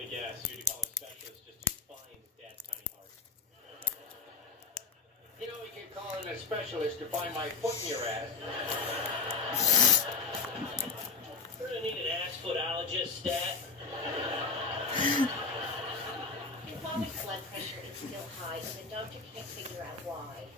me guess. You'd call a specialist just to find Dad's tiny heart. You know, you can call in a specialist to find my foot in your ass. We're gonna need an ass footologist, Dad. Your father's blood pressure is still high, and the doctor can't figure out why.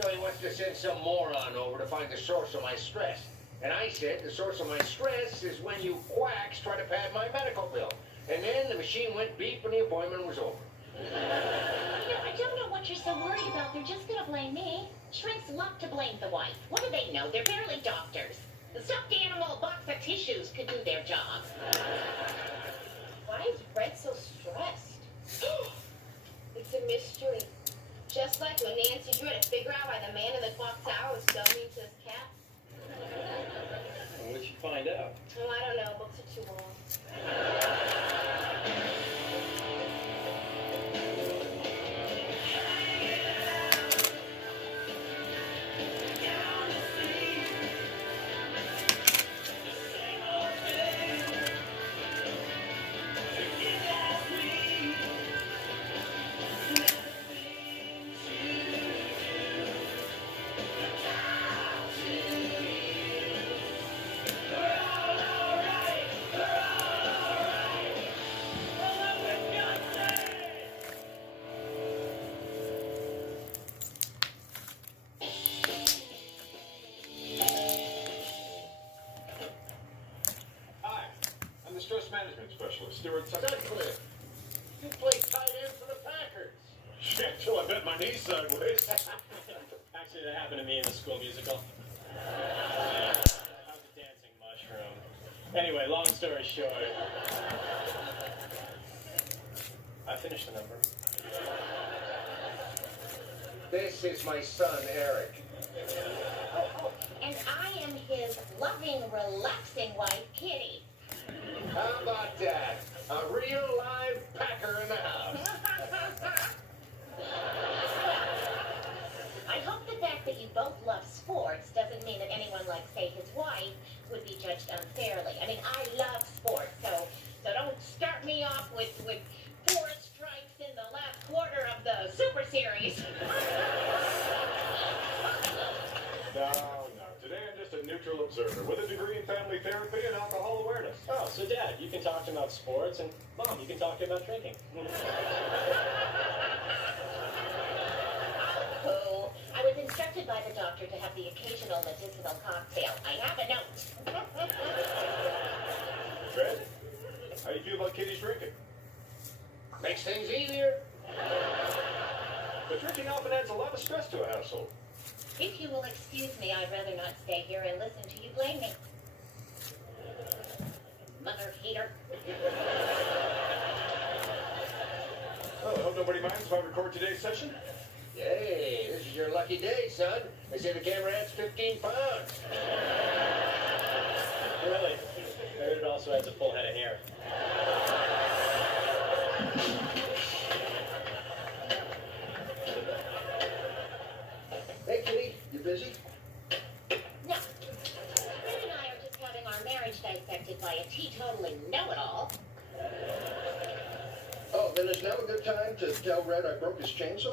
So he wants to send some moron over to find the source of my stress. And I said the source of my stress is when you quacks try to pad my medical bill. And then the machine went beep and the appointment was over. I don't know what you're so worried about. They're just gonna blame me. Shrinks love to blame the wife. What do they know? They're barely doctors. The stuffed animal box of tissues could do their job. Why is Red so stressed? It's a mystery. Just like when Nancy drew to figure out why the man in the clock tower was so mean to his cat. What did you find out? Oh, I don't know. Books are too long. Stress management specialist, Stuart Sutcliffe, you play tight end for the Packers. Shit, till I bent my knee sideways. Actually, that happened to me in the school musical. I was a dancing mushroom. Anyway, long story short, I finished the number. This is my son, Eric. Oh, and I am his loving, relaxing wife, Kitty. How about that? A real live Packer in the house. I hope the fact that you both love sports doesn't mean that anyone like, say, his wife would be judged unfairly. I mean, I love sports, so don't start me off with 4 strikes in the last quarter of the Super Series. No. Today I'm just a neutral observer with a degree in family therapy and alcohol awareness. Oh, so Dad, you can talk to him about sports, and Mom, you can talk to him about drinking. Oh, I was instructed by the doctor to have the occasional medicinal cocktail. I have a note. Fred, how do you feel about Kitty's drinking? Makes things easier. But drinking often adds a lot of stress to a household. If you will excuse me, I'd rather not stay here and listen to you blame me. Mother hater. Oh, I hope nobody minds if I record today's session. Hey, this is your lucky day, son. They say the camera adds 15 pounds. Really? I heard it also adds a full head of hair. Hey, Kitty, you busy? No. Fred and I are just having our marriage dissected by a teetotaling know-it-all. Oh, then is now a good time to tell Red I broke his chainsaw?